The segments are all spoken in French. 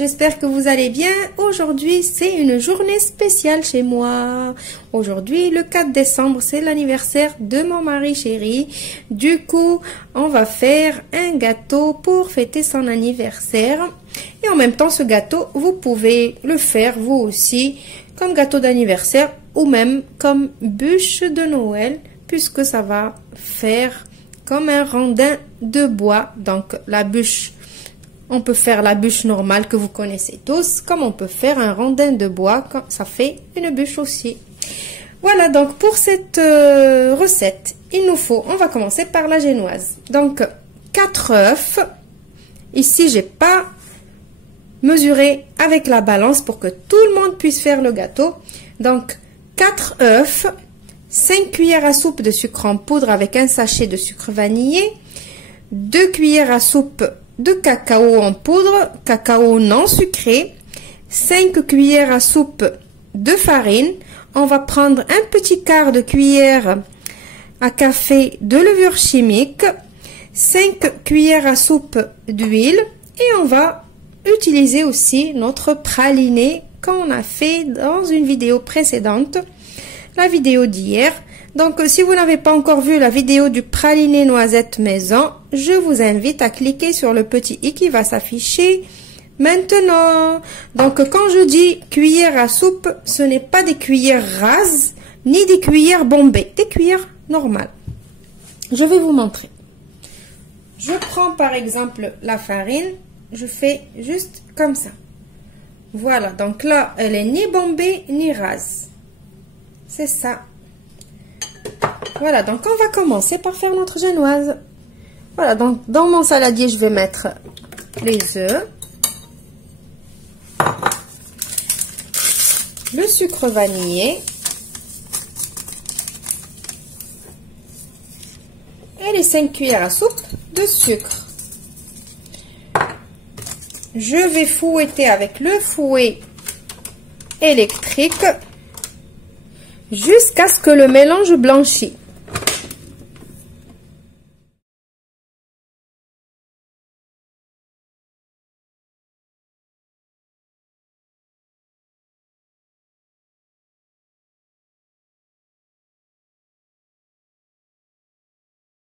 j'espère que vous allez bien. Aujourd'hui, c'est une journée spéciale chez moi. Aujourd'hui, le 4 décembre, c'est l'anniversaire de mon mari chéri. Du coup, on va faire un gâteau pour fêter son anniversaire. Et en même temps, ce gâteau, vous pouvez le faire vous aussi comme gâteau d'anniversaire ou même comme bûche de Noël, puisque ça va faire comme un rondin de bois. Donc, la bûche, on peut faire la bûche normale que vous connaissez tous, comme on peut faire un rondin de bois, comme ça fait une bûche aussi. Voilà, donc pour cette recette, il nous faut, on va commencer par la génoise. Donc, 4 œufs. Ici, j'ai pas mesuré avec la balance pour que tout le monde puisse faire le gâteau. Donc, 4 œufs, 5 cuillères à soupe de sucre en poudre avec un sachet de sucre vanillé, 2 cuillères à soupe de cacao en poudre, cacao non sucré, 5 cuillères à soupe de farine. On va prendre un petit quart de cuillère à café de levure chimique, 5 cuillères à soupe d'huile et on va utiliser aussi notre praliné qu'on a fait dans une vidéo précédente, la vidéo d'hier. Donc, si vous n'avez pas encore vu la vidéo du praliné noisette maison, je vous invite à cliquer sur le petit i qui va s'afficher maintenant. Donc, quand je dis cuillère à soupe, ce n'est pas des cuillères rases, ni des cuillères bombées, des cuillères normales. Je vais vous montrer. Je prends par exemple la farine, je fais juste comme ça. Voilà, donc là, elle est ni bombée, ni rase. C'est ça. Voilà, donc on va commencer par faire notre génoise. Voilà, donc dans mon saladier, je vais mettre les œufs, le sucre vanillé et les 5 cuillères à soupe de sucre. Je vais fouetter avec le fouet électrique jusqu'à ce que le mélange blanchisse.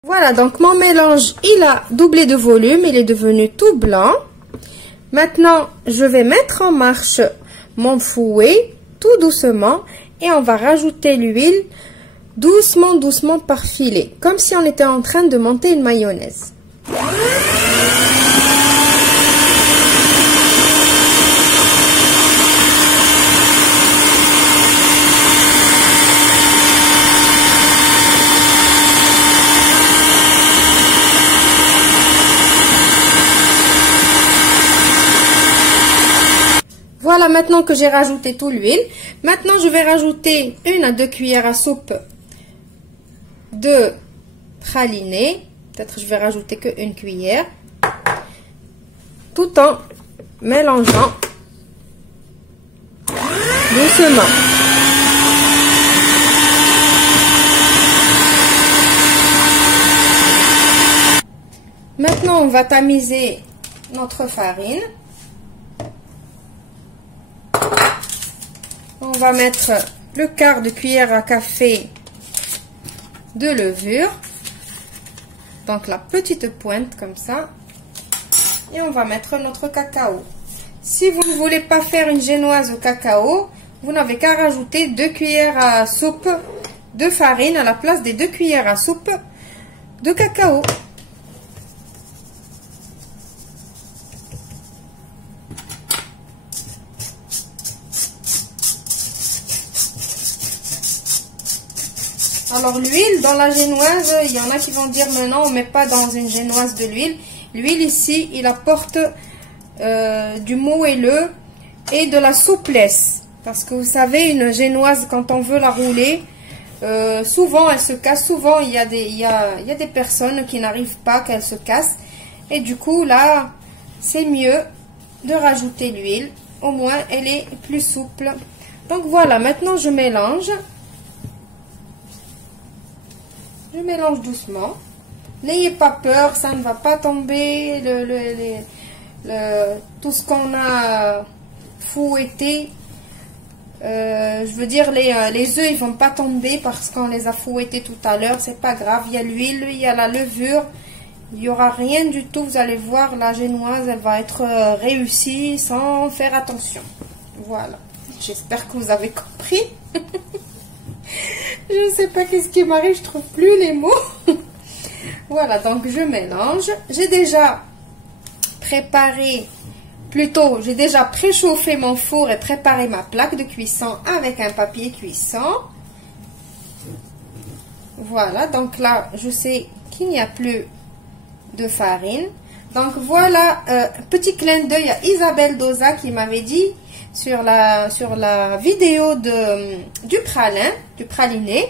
Voilà, donc mon mélange, il a doublé de volume, il est devenu tout blanc. Maintenant, je vais mettre en marche mon fouet tout doucement et on va rajouter l'huile doucement, doucement par filet, comme si on était en train de monter une mayonnaise. Voilà, maintenant que j'ai rajouté tout l'huile, maintenant je vais rajouter 1 à 2 cuillères à soupe de praliné. Peut-être je vais rajouter que 1 cuillère. Tout en mélangeant doucement. Maintenant, on va tamiser notre farine. On va mettre le quart de cuillère à café de levure, donc la petite pointe comme ça, et on va mettre notre cacao. Si vous ne voulez pas faire une génoise au cacao, vous n'avez qu'à rajouter 2 cuillères à soupe de farine à la place des 2 cuillères à soupe de cacao. Alors l'huile dans la génoise, il y en a qui vont dire mais non, on ne met pas dans une génoise de l'huile. L'huile ici, il apporte du moelleux et de la souplesse. Parce que vous savez, une génoise, quand on veut la rouler, souvent elle se casse. Souvent il y a des personnes qui n'arrivent pas qu'elle se casse. Et du coup là, c'est mieux de rajouter l'huile. Au moins elle est plus souple. Donc voilà, maintenant je mélange. Je mélange doucement. N'ayez pas peur, ça ne va pas tomber. tout ce qu'on a fouetté. Je veux dire, les œufs, ils vont pas tomber parce qu'on les a fouettés tout à l'heure. C'est pas grave. Il y a l'huile, il y a la levure. Il n'y aura rien du tout. Vous allez voir, la génoise, elle va être réussie sans faire attention. Voilà. J'espère que vous avez compris. Je ne sais pas qu'est-ce qui m'arrive. Je trouve plus les mots. Voilà. Donc, je mélange. J'ai déjà préparé... Plutôt, j'ai déjà préchauffé mon four et préparé ma plaque de cuisson avec un papier cuisson. Voilà, donc là, je sais qu'il n'y a plus de farine. Donc voilà, petit clin d'œil à Isabelle Doza qui m'avait dit sur la vidéo du praliné,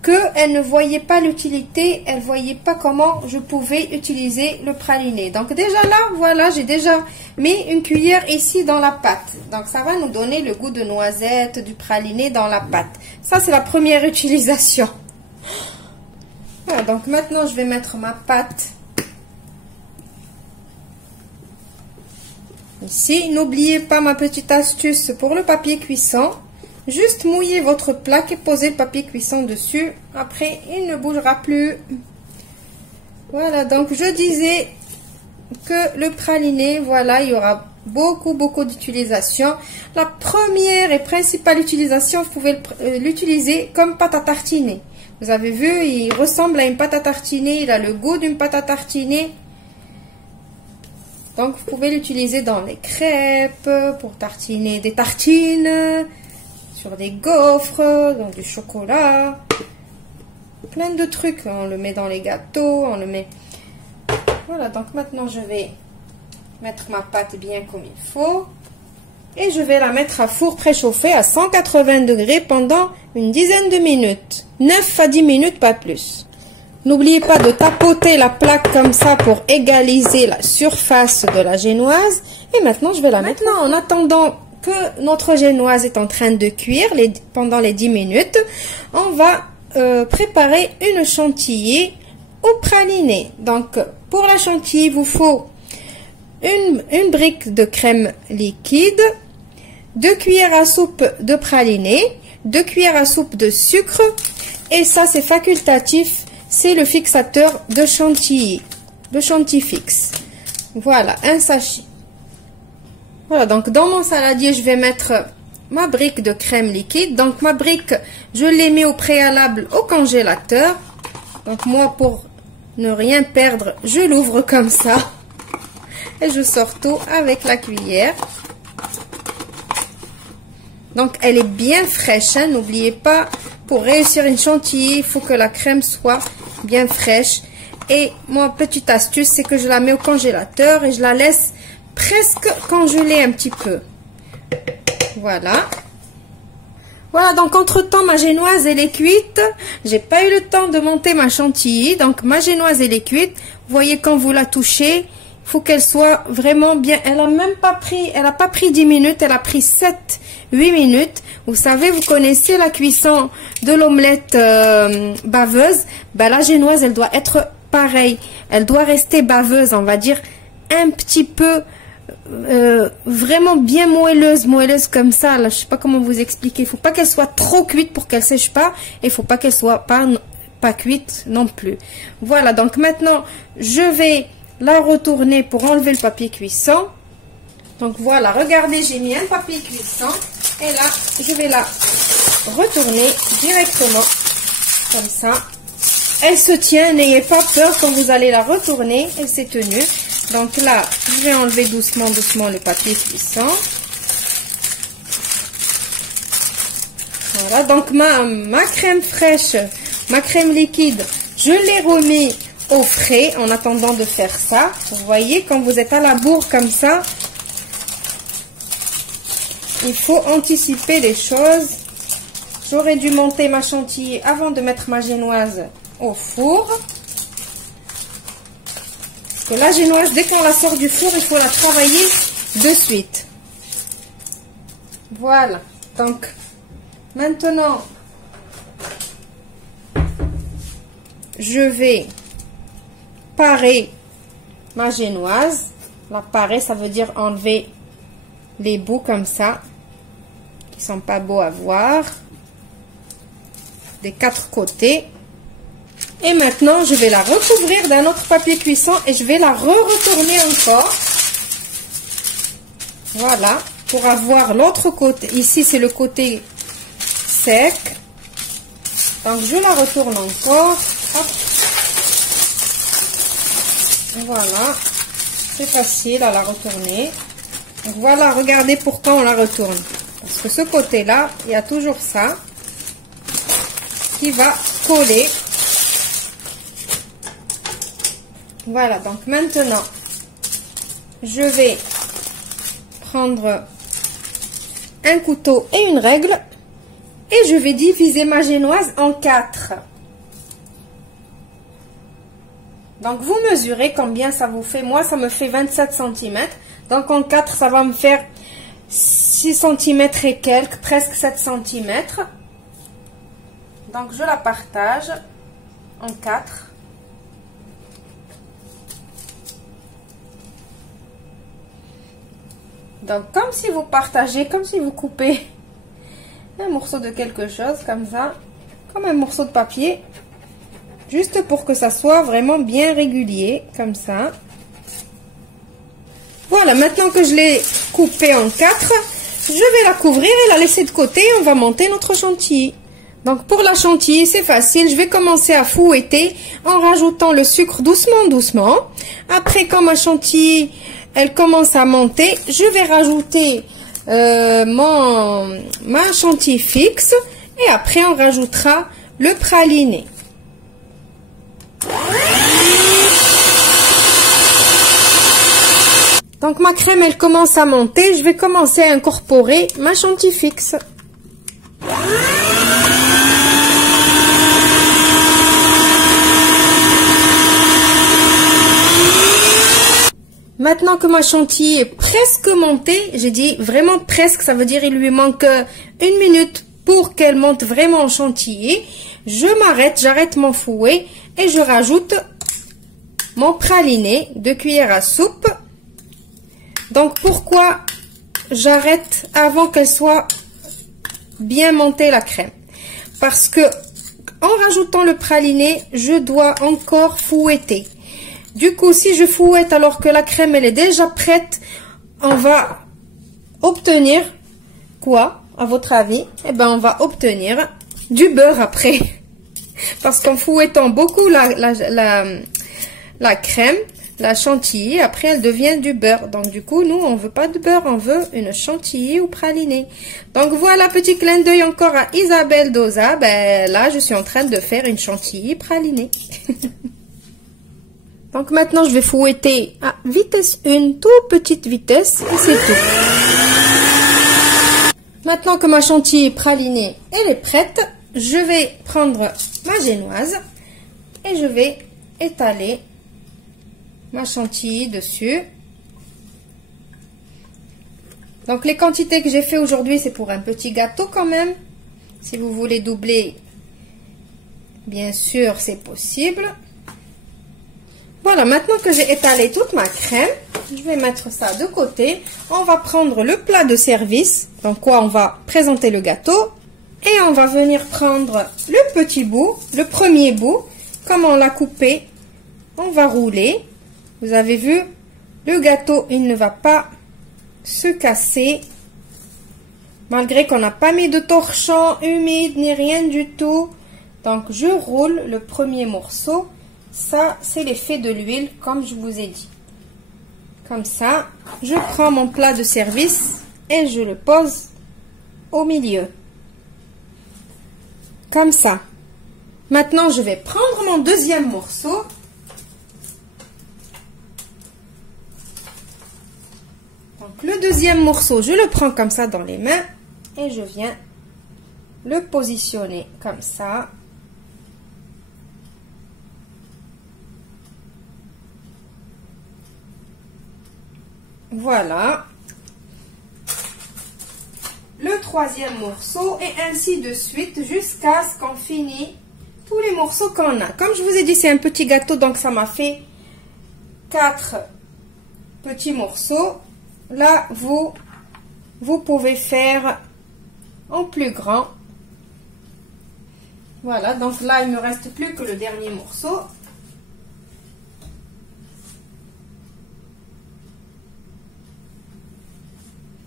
qu'elle ne voyait pas l'utilité, elle ne voyait pas comment je pouvais utiliser le praliné. Donc déjà là, voilà, j'ai déjà mis une cuillère ici dans la pâte. Donc ça va nous donner le goût de noisette, du praliné dans la pâte. Ça, c'est la première utilisation. Voilà, donc maintenant, je vais mettre ma pâte ici. N'oubliez pas ma petite astuce pour le papier cuisson. Juste mouiller votre plaque et poser le papier cuisson dessus. Après, il ne bougera plus. Voilà, donc je disais que le praliné, voilà, il y aura beaucoup d'utilisation. La première et principale utilisation, vous pouvez l'utiliser comme pâte à tartiner. Vous avez vu, il ressemble à une pâte à tartiner, il a le goût d'une pâte à tartiner. Donc, vous pouvez l'utiliser dans les crêpes, pour tartiner des tartines, sur des gaufres, dans du chocolat, plein de trucs. On le met dans les gâteaux, on le met... Voilà, donc maintenant je vais mettre ma pâte bien comme il faut. Et je vais la mettre à four préchauffé à 180 degrés pendant une dizaine de minutes. 9 à 10 minutes, pas plus. N'oubliez pas de tapoter la plaque comme ça pour égaliser la surface de la génoise. Et maintenant, je vais la mettre. Maintenant, en attendant que notre génoise est en train de cuire pendant les 10 minutes, on va préparer une chantilly au praliné. Donc, pour la chantilly, il vous faut une brique de crème liquide, 2 cuillères à soupe de praliné, 2 cuillères à soupe de sucre, et ça c'est facultatif, c'est le fixateur de chantilly fixe. Voilà, un sachet. Voilà, donc dans mon saladier, je vais mettre ma brique de crème liquide. Donc ma brique, je l'ai mis au préalable au congélateur. Donc moi, pour ne rien perdre, je l'ouvre comme ça. Et je sors tout avec la cuillère. Donc elle est bien fraîche, hein, n'oubliez pas, pour réussir une chantilly, il faut que la crème soit bien fraîche. Et moi, petite astuce, c'est que je la mets au congélateur et je la laisse presque congeler un petit peu. Voilà. Voilà, donc entre-temps, ma génoise, elle est cuite. J'ai pas eu le temps de monter ma chantilly. Donc, ma génoise, elle est cuite. Vous voyez, quand vous la touchez, il faut qu'elle soit vraiment bien. Elle a même pas pris, elle a pas pris 10 minutes. Elle a pris 7-8 minutes. Vous savez, vous connaissez la cuisson de l'omelette baveuse. Ben, la génoise, elle doit être pareille. Elle doit rester baveuse, on va dire, un petit peu... vraiment bien moelleuse comme ça là, je sais pas comment vous expliquer. Il faut pas qu'elle soit trop cuite pour qu'elle sèche pas, et il faut pas qu'elle soit pas cuite non plus. Voilà, donc maintenant je vais la retourner pour enlever le papier cuisson. Donc voilà, regardez, j'ai mis un papier cuisson et là je vais la retourner directement comme ça. Elle se tient, n'ayez pas peur quand vous allez la retourner, elle s'est tenue. Donc là, je vais enlever doucement le papier cuisson. Voilà, donc ma crème fraîche, ma crème liquide, je l'ai remis au frais en attendant de faire ça. Vous voyez, quand vous êtes à la bourre comme ça, il faut anticiper les choses. J'aurais dû monter ma chantilly avant de mettre ma génoise au four. Et la génoise, dès qu'on la sort du four, il faut la travailler de suite. Voilà. Donc, maintenant, je vais parer ma génoise. la parer, ça veut dire enlever les bouts comme ça, qui sont pas beaux à voir, des 4 côtés. Et maintenant, je vais la recouvrir d'un autre papier cuisson et je vais la retourner encore. Voilà, pour avoir l'autre côté. Ici, c'est le côté sec. Donc, je la retourne encore. Hop. Voilà, c'est facile à la retourner. Donc, voilà, regardez pourquoi on la retourne. Parce que ce côté-là, il y a toujours ça qui va coller. Voilà, donc maintenant, je vais prendre un couteau et une règle et je vais diviser ma génoise en 4. Donc, vous mesurez combien ça vous fait. Moi, ça me fait 27 cm. Donc, en 4, ça va me faire 6 cm et quelques, presque 7 cm. Donc, je la partage en 4. Donc, comme si vous partagez, comme si vous coupez un morceau de quelque chose, comme ça, comme un morceau de papier, juste pour que ça soit vraiment bien régulier, comme ça. Voilà, maintenant que je l'ai coupé en 4, je vais la couvrir et la laisser de côté et on va monter notre chantilly. Donc, pour la chantilly, c'est facile, je vais commencer à fouetter en rajoutant le sucre doucement, doucement. Après, quand ma chantilly elle commence à monter, je vais rajouter ma chantilly fixe et après on rajoutera le praliné. Donc ma crème elle commence à monter, je vais commencer à incorporer ma chantilly fixe. Maintenant que ma chantilly est presque montée, j'ai dit vraiment presque, ça veut dire il lui manque 1 minute pour qu'elle monte vraiment en chantilly. Je m'arrête, j'arrête mon fouet et je rajoute mon praliné, 2 cuillères à soupe. Donc pourquoi j'arrête avant qu'elle soit bien montée la crème? Parce que en rajoutant le praliné, je dois encore fouetter. Du coup, si je fouette alors que la crème elle est déjà prête, on va obtenir quoi, à votre avis? Eh ben, on va obtenir du beurre après. Parce qu'en fouettant beaucoup la crème, la chantilly, après elle devient du beurre. Donc du coup, nous, on veut pas de beurre, on veut une chantilly ou pralinée. Donc voilà, petit clin d'œil encore à Isabelle Doza. Ben là, je suis en train de faire une chantilly pralinée. Donc maintenant, je vais fouetter à vitesse 1, toute petite vitesse, et c'est tout. Maintenant que ma chantilly pralinée elle est prête, je vais prendre ma génoise et je vais étaler ma chantilly dessus. Donc les quantités que j'ai fait aujourd'hui, c'est pour un petit gâteau quand même. Si vous voulez doubler, bien sûr, c'est possible. Voilà, maintenant que j'ai étalé toute ma crème, je vais mettre ça de côté. On va prendre le plat de service, dans quoi on va présenter le gâteau. Et on va venir prendre le petit bout, le premier bout. Comme on l'a coupé, on va rouler. Vous avez vu, le gâteau, il ne va pas se casser. Malgré qu'on n'a pas mis de torchon humide ni rien du tout. Donc, je roule le premier morceau. Ça, c'est l'effet de l'huile, comme je vous ai dit. Comme ça, je prends mon plat de service et je le pose au milieu. Comme ça. Maintenant, je vais prendre mon deuxième morceau. Donc, le deuxième morceau, je le prends comme ça dans les mains et je viens le positionner comme ça. Voilà. Le troisième morceau et ainsi de suite jusqu'à ce qu'on finisse tous les morceaux qu'on a. Comme je vous ai dit, c'est un petit gâteau, donc ça m'a fait 4 petits morceaux. Là, vous pouvez faire en plus grand. Voilà, donc là, il ne me reste plus que le dernier morceau.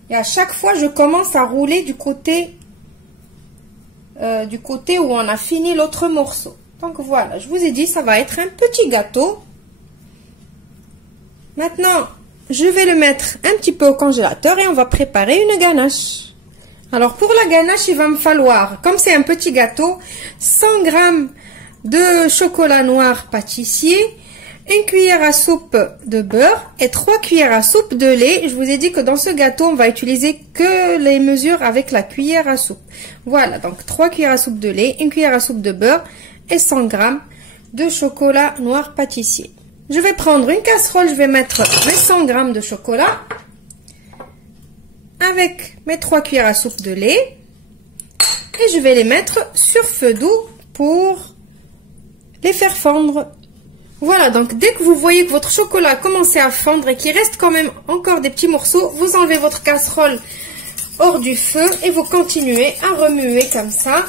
Et à chaque fois, je commence à rouler du côté où on a fini l'autre morceau. Donc voilà, je vous ai dit, ça va être un petit gâteau. Maintenant, je vais le mettre un petit peu au congélateur et on va préparer une ganache. Alors pour la ganache, il va me falloir, comme c'est un petit gâteau, 100 g de chocolat noir pâtissier, une cuillère à soupe de beurre et 3 cuillères à soupe de lait. Je vous ai dit que dans ce gâteau, on va utiliser que les mesures avec la cuillère à soupe. Voilà, donc 3 cuillères à soupe de lait, une cuillère à soupe de beurre et 100 g de chocolat noir pâtissier. Je vais prendre une casserole, je vais mettre mes 100 g de chocolat avec mes 3 cuillères à soupe de lait et je vais les mettre sur feu doux pour les faire fondre. Voilà, donc dès que vous voyez que votre chocolat a commencé à fondre et qu'il reste quand même encore des petits morceaux, vous enlevez votre casserole hors du feu et vous continuez à remuer comme ça.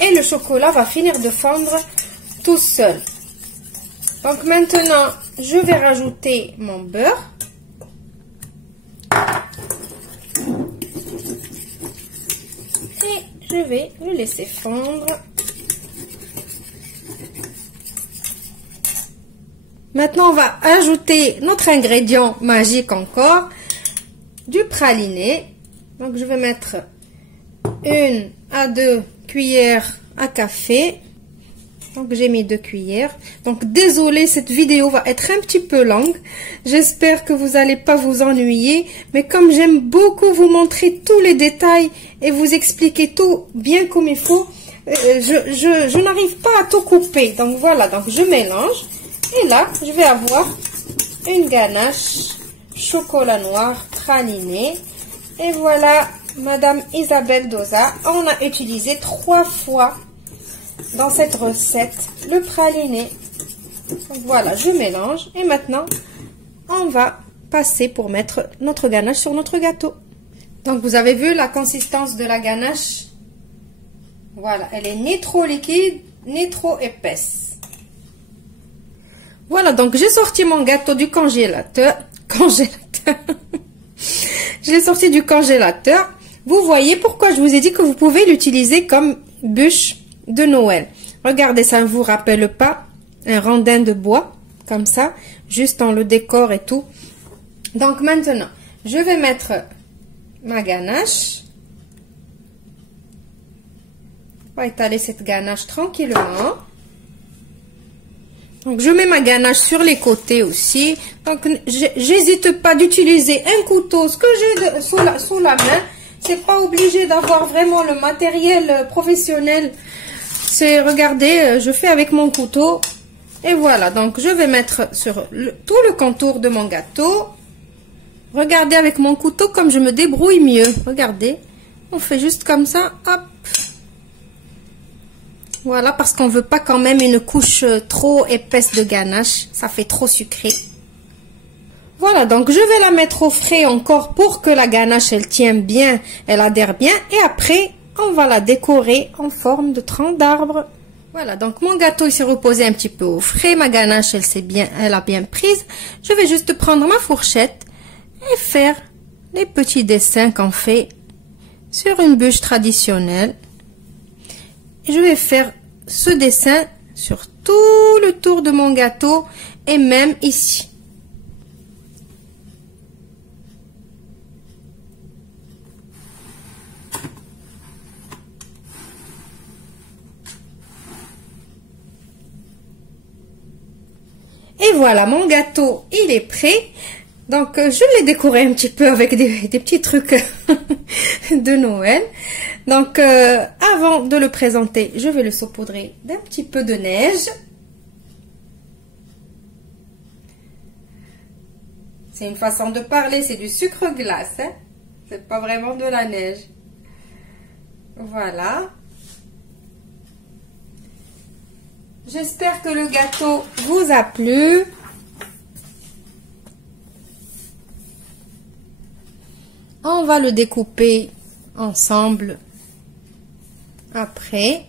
Et le chocolat va finir de fondre tout seul. Donc maintenant, je vais rajouter mon beurre. Et je vais le laisser fondre. Maintenant, on va ajouter notre ingrédient magique encore, du praliné. Donc, je vais mettre 1 à 2 cuillères à café. Donc, j'ai mis 2 cuillères. Donc, désolée, cette vidéo va être un petit peu longue. J'espère que vous n'allez pas vous ennuyer. Mais comme j'aime beaucoup vous montrer tous les détails et vous expliquer tout bien comme il faut, je n'arrive pas à tout couper. Donc, voilà. Donc, je mélange. Et là, je vais avoir une ganache chocolat noir praliné. Et voilà, Madame Isabelle Doza, on a utilisé 3 fois dans cette recette le praliné. Donc voilà, je mélange. Et maintenant, on va passer pour mettre notre ganache sur notre gâteau. Donc, vous avez vu la consistance de la ganache? Voilà, elle est ni trop liquide, ni trop épaisse. Voilà, donc j'ai sorti mon gâteau du congélateur. Je l'ai sorti du congélateur. Vous voyez pourquoi je vous ai dit que vous pouvez l'utiliser comme bûche de Noël. Regardez, ça ne vous rappelle pas un rondin de bois, comme ça, juste dans le décor et tout. Donc maintenant, je vais mettre ma ganache. On va étaler cette ganache tranquillement. Donc, je mets ma ganache sur les côtés aussi. Donc, j'hésite pas d'utiliser un couteau, ce que j'ai sous la main. C'est pas obligé d'avoir vraiment le matériel professionnel. C'est, regardez, je fais avec mon couteau. Et voilà, donc je vais mettre sur tout le contour de mon gâteau. Regardez avec mon couteau comme je me débrouille mieux. Regardez, on fait juste comme ça, hop. Voilà, parce qu'on veut pas quand même une couche trop épaisse de ganache. Ça fait trop sucré. Voilà, donc je vais la mettre au frais encore pour que la ganache, elle tienne bien, elle adhère bien. Et après, on va la décorer en forme de tronc d'arbre. Voilà, donc mon gâteau, il s'est reposé un petit peu au frais. Ma ganache, elle a bien prise. Je vais juste prendre ma fourchette et faire les petits dessins qu'on fait sur une bûche traditionnelle. Et je vais faire ce dessin sur tout le tour de mon gâteau et même ici. Et voilà, mon gâteau, il est prêt. Donc, je l'ai décoré un petit peu avec des petits trucs de Noël. Donc, avant de le présenter, je vais le saupoudrer d'un petit peu de neige. C'est une façon de parler, c'est du sucre glace. Hein? C'est pas vraiment de la neige. Voilà. J'espère que le gâteau vous a plu. On va le découper ensemble après.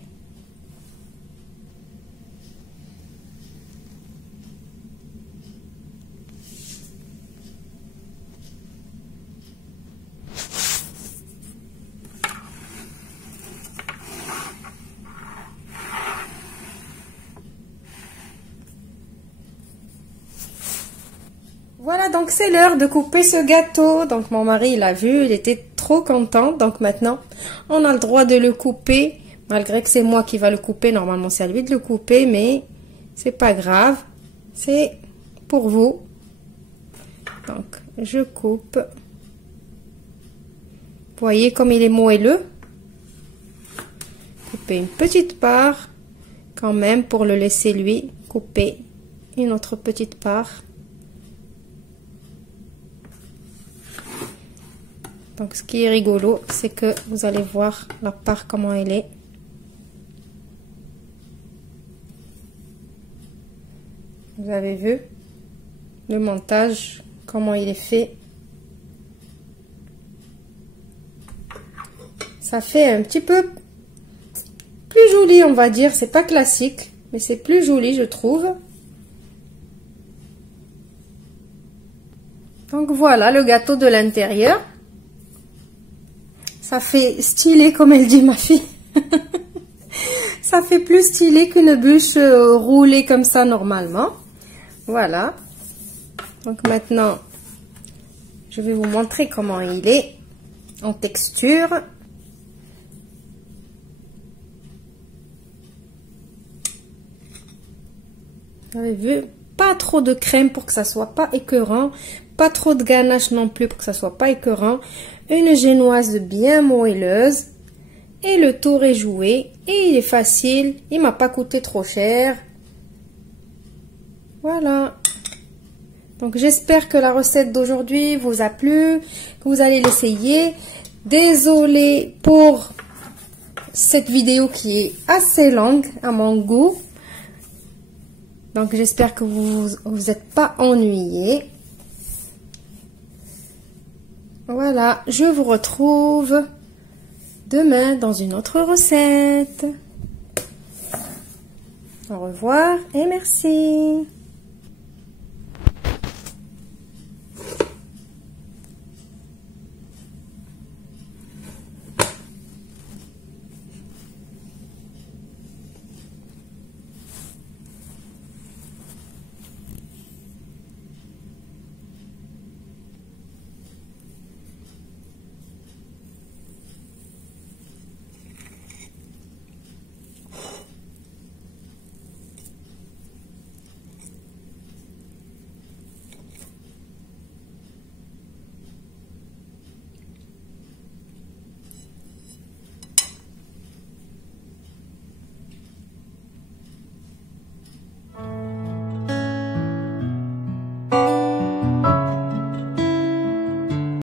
Voilà, donc c'est l'heure de couper ce gâteau. Donc mon mari, il a vu, il était trop content. Donc maintenant, on a le droit de le couper. Malgré que c'est moi qui va le couper. Normalement, c'est à lui de le couper, mais c'est pas grave. C'est pour vous. Donc, je coupe. Vous voyez comme il est moelleux. Couper une petite part quand même pour le laisser lui couper une autre petite part. Donc, ce qui est rigolo, c'est que vous allez voir la part comment elle est. Vous avez vu le montage, comment il est fait. Ça fait un petit peu plus joli, on va dire. C'est pas classique, mais c'est plus joli, je trouve. Donc, voilà le gâteau de l'intérieur. Ça fait stylé, comme elle dit ma fille. Ça fait plus stylé qu'une bûche roulée comme ça normalement. Voilà. Donc maintenant, je vais vous montrer comment il est en texture. Vous avez vu, pas trop de crème pour que ça soit pas écœurant. Pas trop de ganache non plus pour que ça soit pas écœurant. Une génoise bien moelleuse. Et le tour est joué. Et il est facile. Il m'a pas coûté trop cher. Voilà. Donc j'espère que la recette d'aujourd'hui vous a plu. Que vous allez l'essayer. Désolée pour cette vidéo qui est assez longue à mon goût. Donc j'espère que vous êtes pas ennuyés. Voilà, je vous retrouve demain dans une autre recette. Au revoir et merci.